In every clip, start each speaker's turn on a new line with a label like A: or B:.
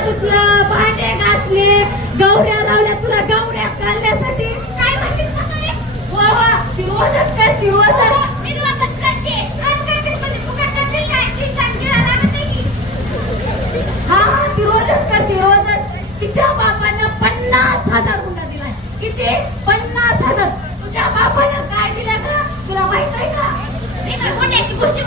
A: धुतलं भांडे घासले गौऱ्या लावल्या तुला गौऱ्या काढण्यासाठी. काय
B: म्हणली वा वा ती रोजच करते
A: रोजच तिच्या बापानं पन्नास हजार गुंडा किती? पन्नास हजार. तुझ्या बापानं काय दिलं का
C: तुला
A: माहीत आहे का?
B: गोष्टी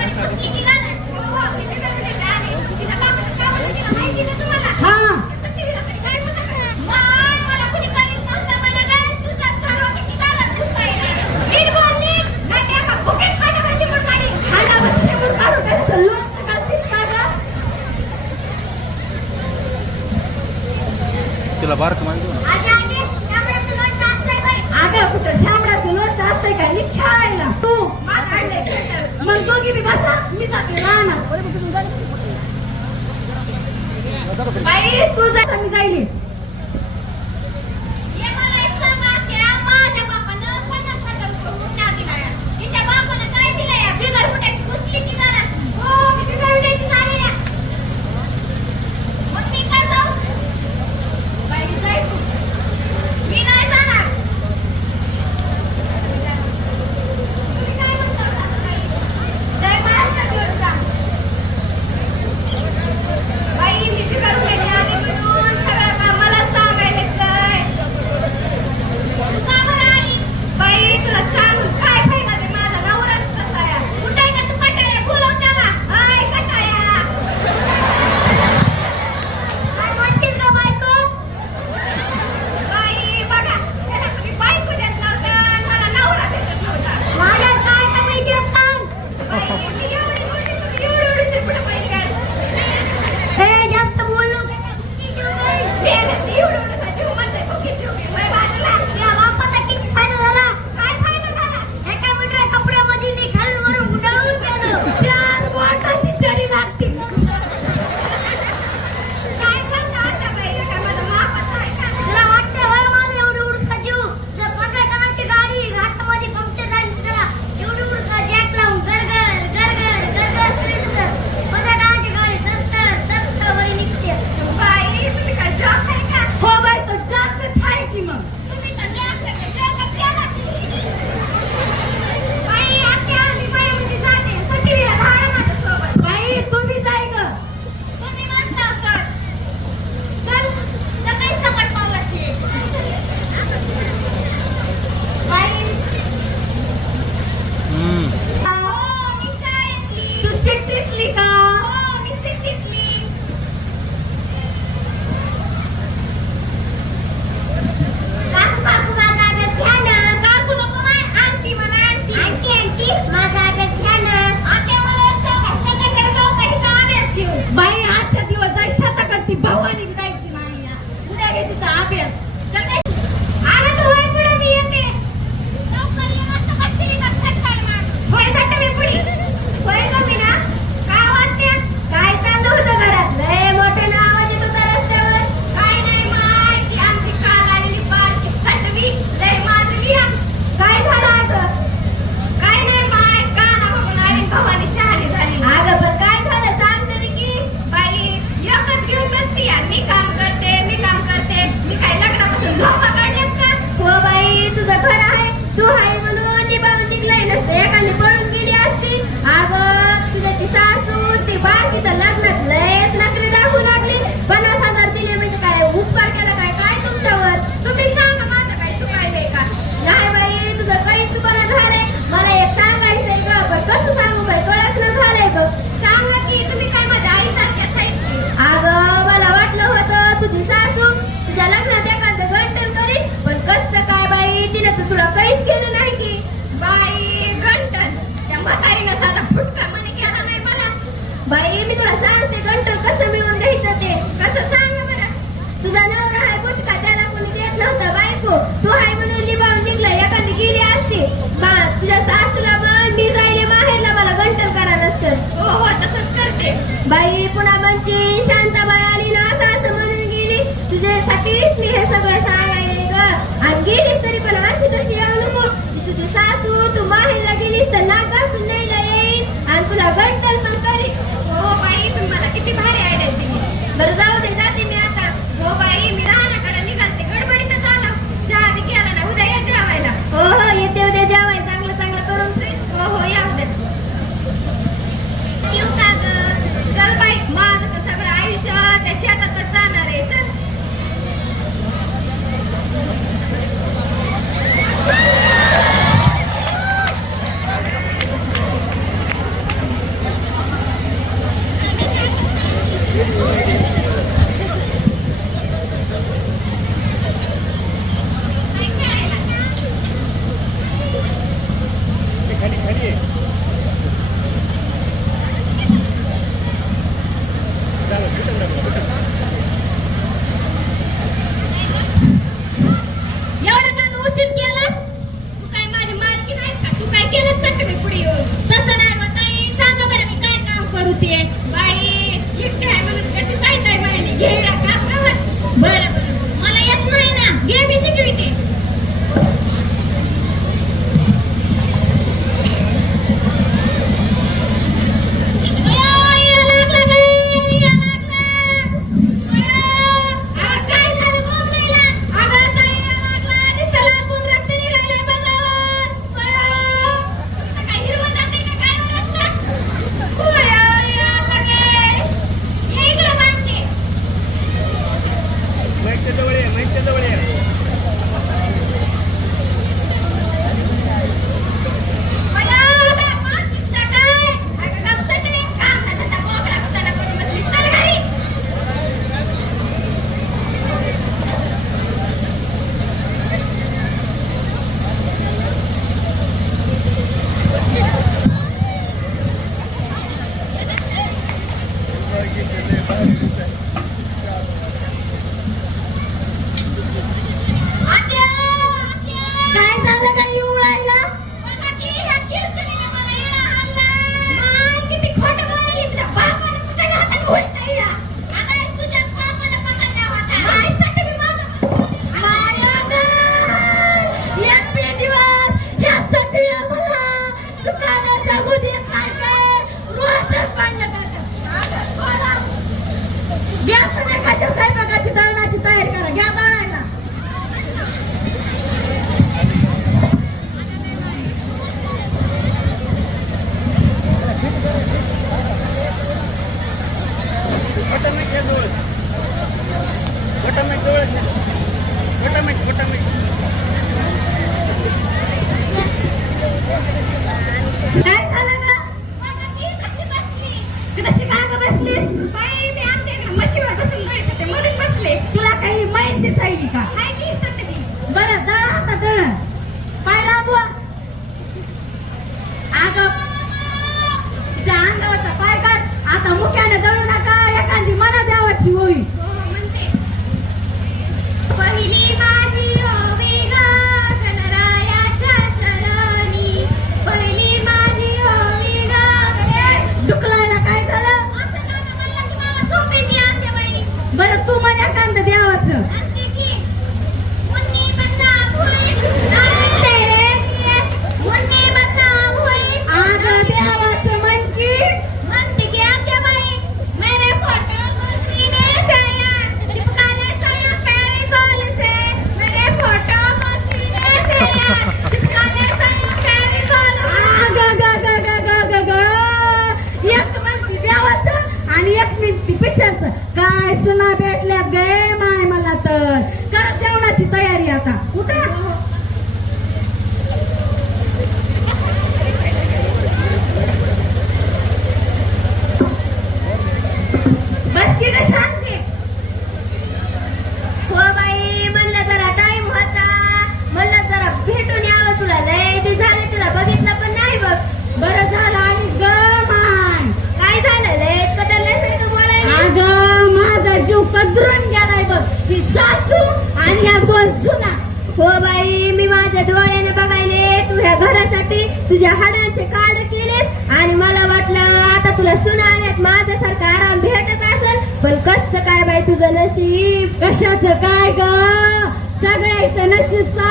A: いいですね。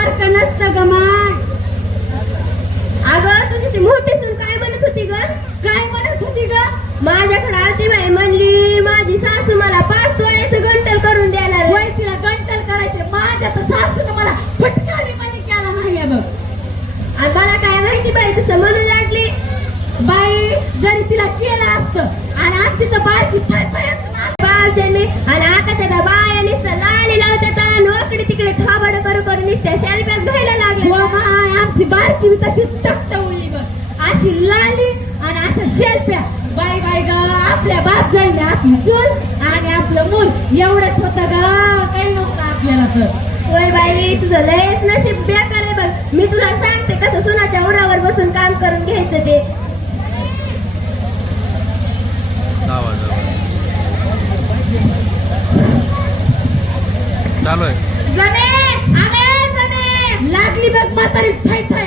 A: सारखं नसतं ग
B: मान तुझी मोठी सून काय म्हणत होती ग?
A: काय म्हणत होती ग?
B: माझ्याकडे म्हणली माझी सासू मला पाच तोळ्याचं गंटल करून देणार
A: होय तिला गंटल करायचे. माझ्या तर सासून मला फटकारी पण केला नाही बघ.
B: आणि मला काय माहिती बाई तसं म्हणून
A: की तशीच टक्ट उडली ग अशी लाली आणि अशा शेल्प्या. बाय बाय ग आपल्या बाप जाईल आपली चूल आणि आपलं मूल. एवढंच होत ग काही नव्हतं आपल्याला तर.
B: होय बाई तुझं लयच नशीब बेकार आहे बघ. मी तुला सांगते कसं सुनाच्या उरावर बसून काम करून घ्यायचं ते.
C: चालू आहे.
A: लागली बघ म्हातारी ठाई ठाई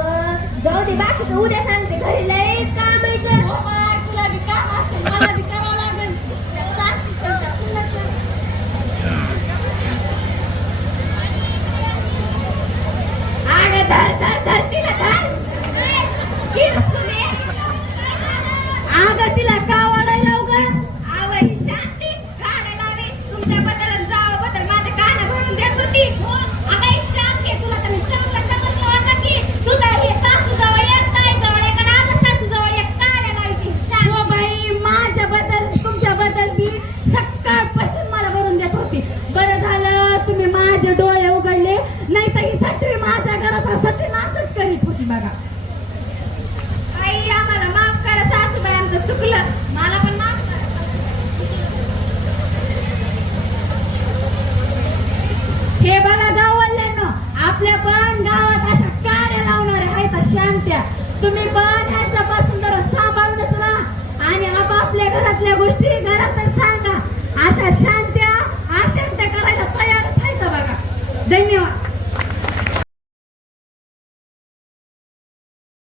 A: बाकी तर
B: उद्या सांगते घरी लय काम आहे
A: तुला बी काम असेल मला बी
B: डोळे उघडले. नाही तर ही सटरी माझ्या घरात सटरी नासच करीत होती बघा. आमचं मला पण माफ हे
A: आपल्या पण गावात अशा कार्य लावणाऱ्या आहेत शांत्या. तुम्ही पण